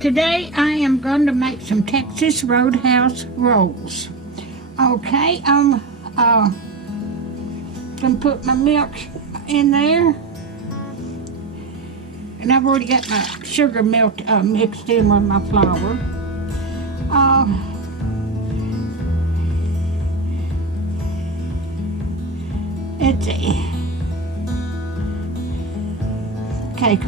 Today I am going to make some Texas Roadhouse Rolls. Okay, I'm going to put my milk in there. And I've already got my sugar mixed in with my flour. Let's see. Okay.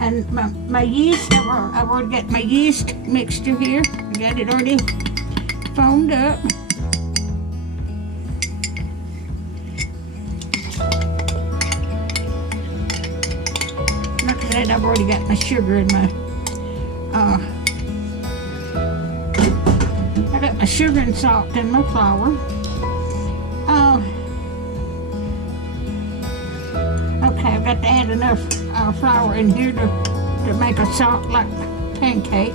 And my yeast, I've already got my yeast mixture here. I got it already foamed up. Like I said, I've already got my sugar in my, I got my sugar and salt in my flour. Okay, I've got to add enough flour in here to make a soft like pancake.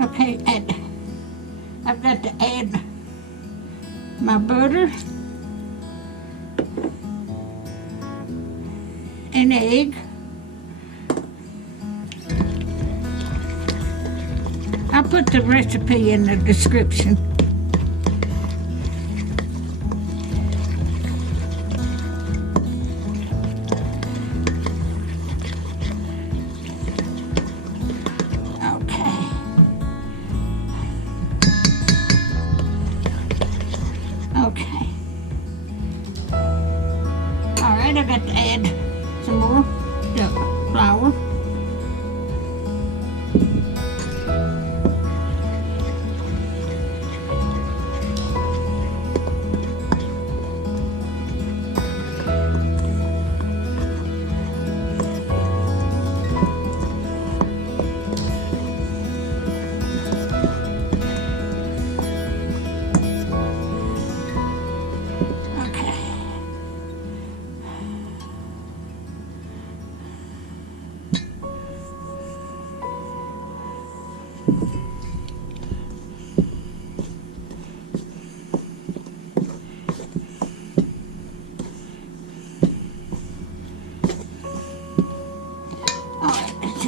Okay, and I've got to add my butter, an egg. I'll put the recipe in the description. Okay. All right, I got to add some more flour.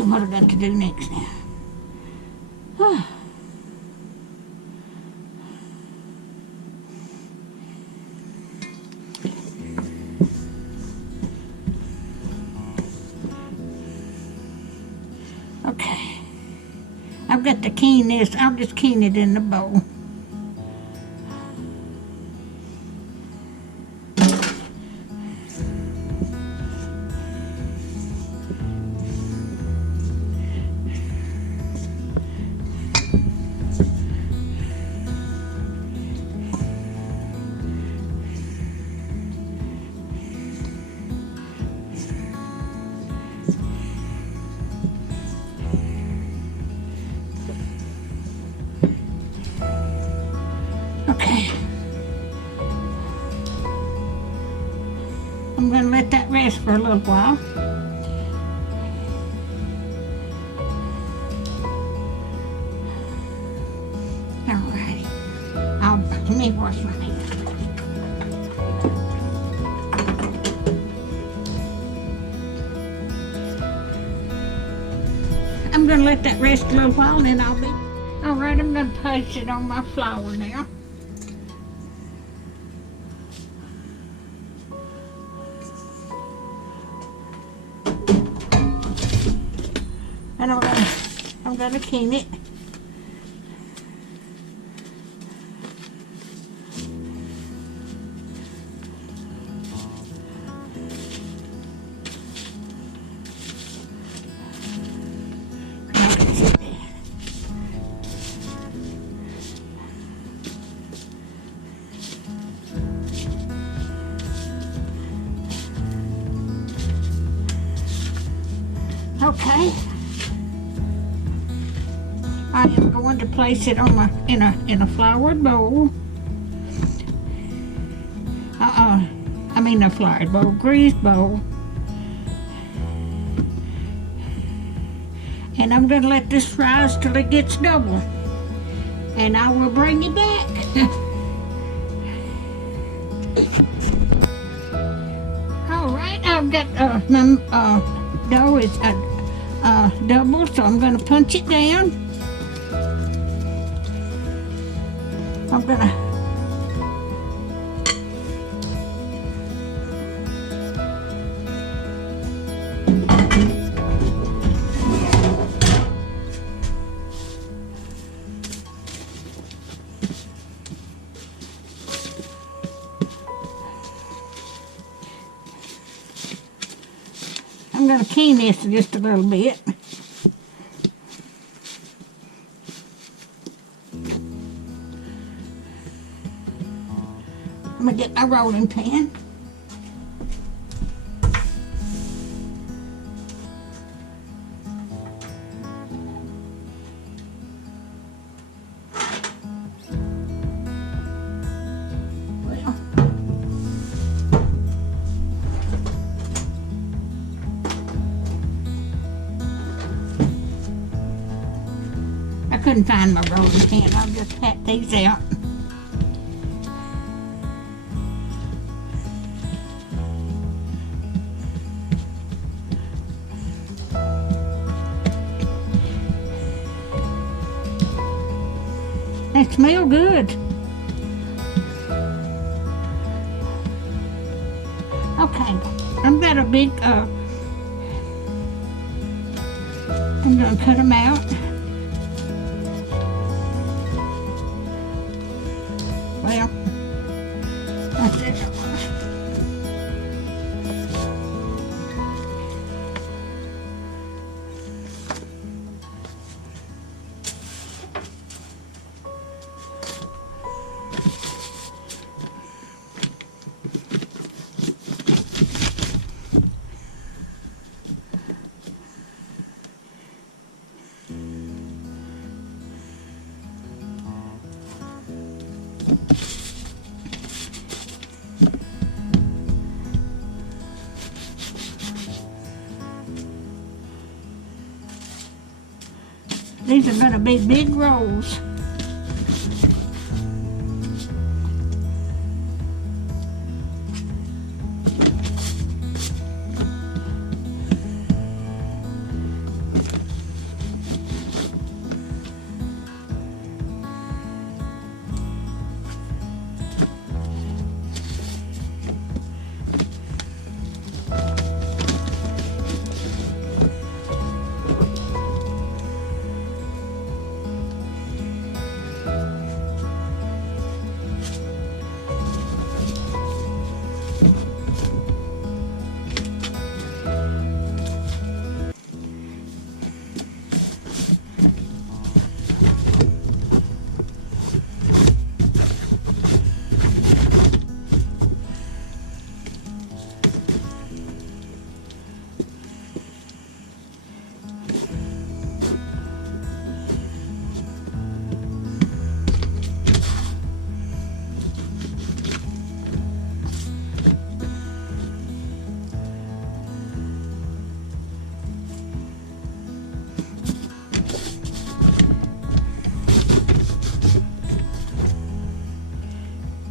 What I got to do next now. Okay, I've got to keen this. I'll just keen it in the bowl. Okay. I'm going to let that rest for a little while. Alrighty. Let me wash my hands. I'm going to let that rest a little while and then I'll be... Alright, I'm going to place it on my flour now. And I'm gonna keen it. Okay. I am going to place it on my in a floured bowl. I mean a floured bowl, greased bowl. And I'm gonna let this rise till it gets double. And I will bring you back. All right, I've got my dough is double, so I'm gonna punch it down. I'm gonna keen this just a little bit. I'm gonna get my rolling pin. Couldn't find my rolling pin. I'll just pat these out. They smell good. Okay, I've got a big, I'm gonna cut them out. Well, that's it. These are gonna be big rolls.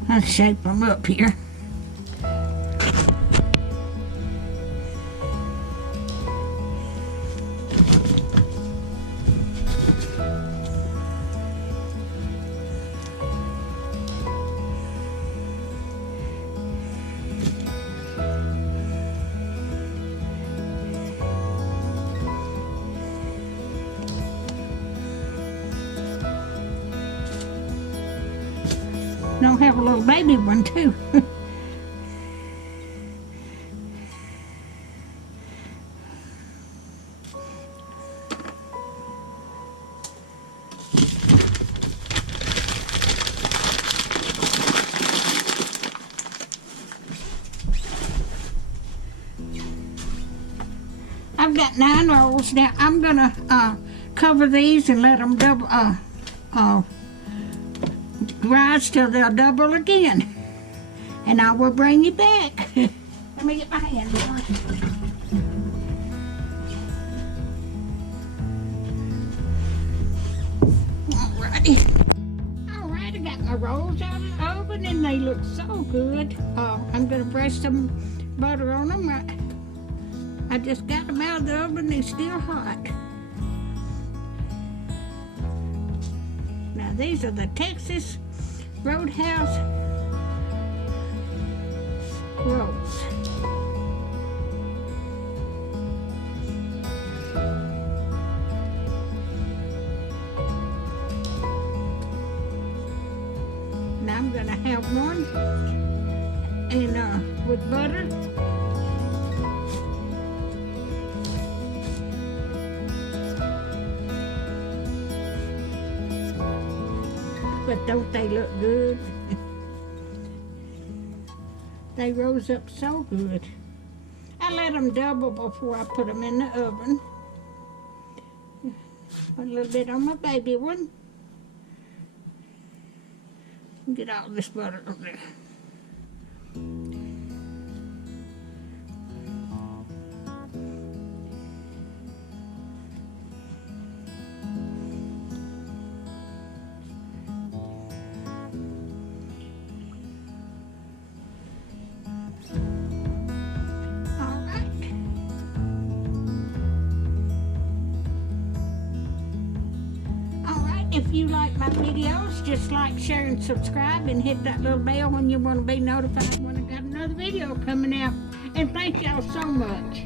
I'll shape them up here. And I'll have a little baby one too. I've got 9 rolls. Now I'm gonna cover these and let them double rise till they'll double again, and I will bring you back. Let me get my hand on. Okay. All right, I got my rolls out of the oven and they look so good. I'm gonna brush some butter on them. I just got them out of the oven, they're still hot. Now these are the Texas Roadhouse Rolls. Now I'm gonna have one and with butter. But don't they look good? They rose up so good. I let them double before I put them in the oven. Put a little bit on my baby one. Get all this butter on there. If you like my videos, just like, share, and subscribe, and hit that little bell when you want to be notified when I got another video coming out. And thank y'all so much.